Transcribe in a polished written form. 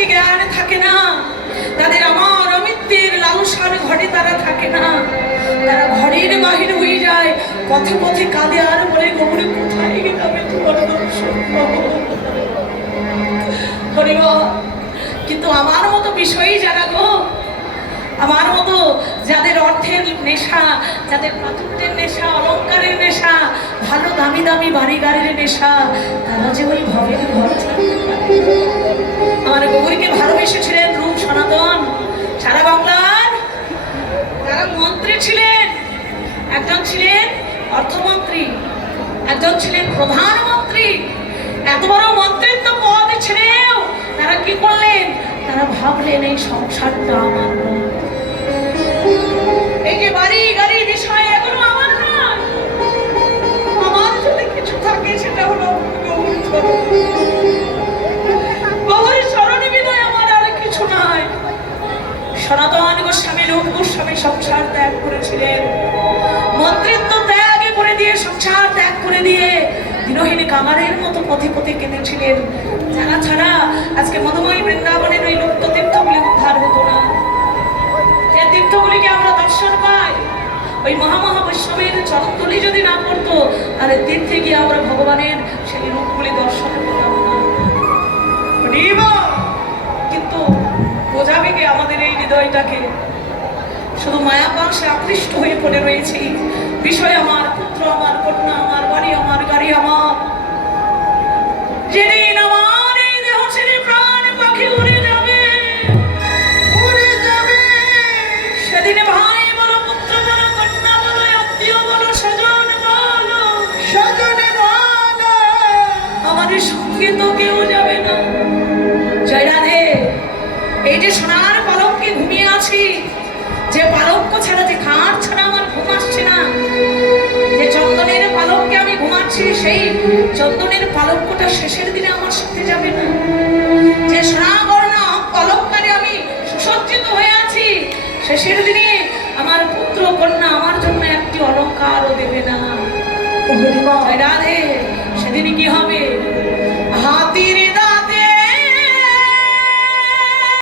নীতি জ্ঞান থাকে না, তাদের আমার অমিত্বের লালসার ঘরে তারা থাকে না, তারা ঘরের বাহির হয়ে যায়, পথে পথে কাঁদে আর বলে গৌরী কোথায় গেলামে তোমার দর্শন পাবো। কিন্তু আমার মতো বিষয়ী যারা গো, আমার মতো যাদের অর্থের নেশা, যাদের প্রাচুর্যের নেশা, অলঙ্কারের নেশা, ভালো দামি দামি বাড়ি গাড়ির নেশা, তারা যে ওই ভবের ঘর ছাড়তে পারে। আমার গৌরীকে ভালোবেসেছিলেন রূপ সনাতন সারা বাংলার। তারা মন্ত্রী ছিলেন, একজন ছিলেন অর্থমন্ত্রী, একজন ছিলেন প্রধানমন্ত্রী। এত বড় মন্ত্রিত্ব পদ ছেড়েও তারা কি করলেন? তারা ভাবলেন এই সংসারটা আমার নয়, এই যে বাড়ি গাড়ি বিষয় এগুলো আমার নয়, আমার যদি কিছু থাকে সেটা হলো গৌরী চরণে বিনয়, আমার আর কিছু নাই। সনাতন গোস্বামী রূপ গোস্বামী সংসার ত্যাগ করেছিলেন, মন্ত্রিত্ব ত্যাগ করে দিয়ে, সংসার ত্যাগ করে দিয়ে দিনহীন কামারের মতো পথে পথে কেঁদেছিলেন। যারা ছাড়া আজকে মধুময় বৃন্দাবনের ওই লুপ্ত তীর্থগুলি উদ্ধার হতো না। যে তীর্থগুলিকে আমরা দর্শন পাই, ওই মহামহা বৈষ্ণবের চরণতলি যদি না পড়তো, তাহলে তীর্থে গিয়ে আমরা ভগবানের সেই রূপগুলি দর্শন পেতাম না। কিন্তু বোঝাবে কে আমাদের এই হৃদয়টাকে? শুধু মায়াপাশে আকৃষ্ট হয়ে পড়ে রয়েছি। বিষয় আমার, পুত্র আমার, কন্যা আমার, বাড়ি আমার, গাড়ি আমার। যেদিন আমার এই দেহ ছেড়ে প্রাণ পাখি উড়ে যাবে, সেদিন ভাই বলো, পুত্র বলো, কন্যা বলো, আত্মীয় বলো, স্বজন বলো, আমাদের সঙ্গে তো কেউ যাবে না। জয় রাধে। এই যে সোনার পালঙ্কে ঘুমিয়ে আছি, যে পালঙ্ক ছাড়া, যে খাট ছাড়া আমার ঘুম আসছে না, যে চন্দনের পালঙ্কে আমি ঘুমাচ্ছি, সেই চন্দনের পালঙ্কটা শেষের দিনে আমার সাথে যাবে না। যে সোনাবর্ণ অলঙ্কারে আমি সুসজ্জিত হয়ে আছি, শেষের দিনে আমার পুত্র কন্যা আমার জন্য একটি অলঙ্কারও দেবে না। জয় রাধে। সেদিনে কি হবে?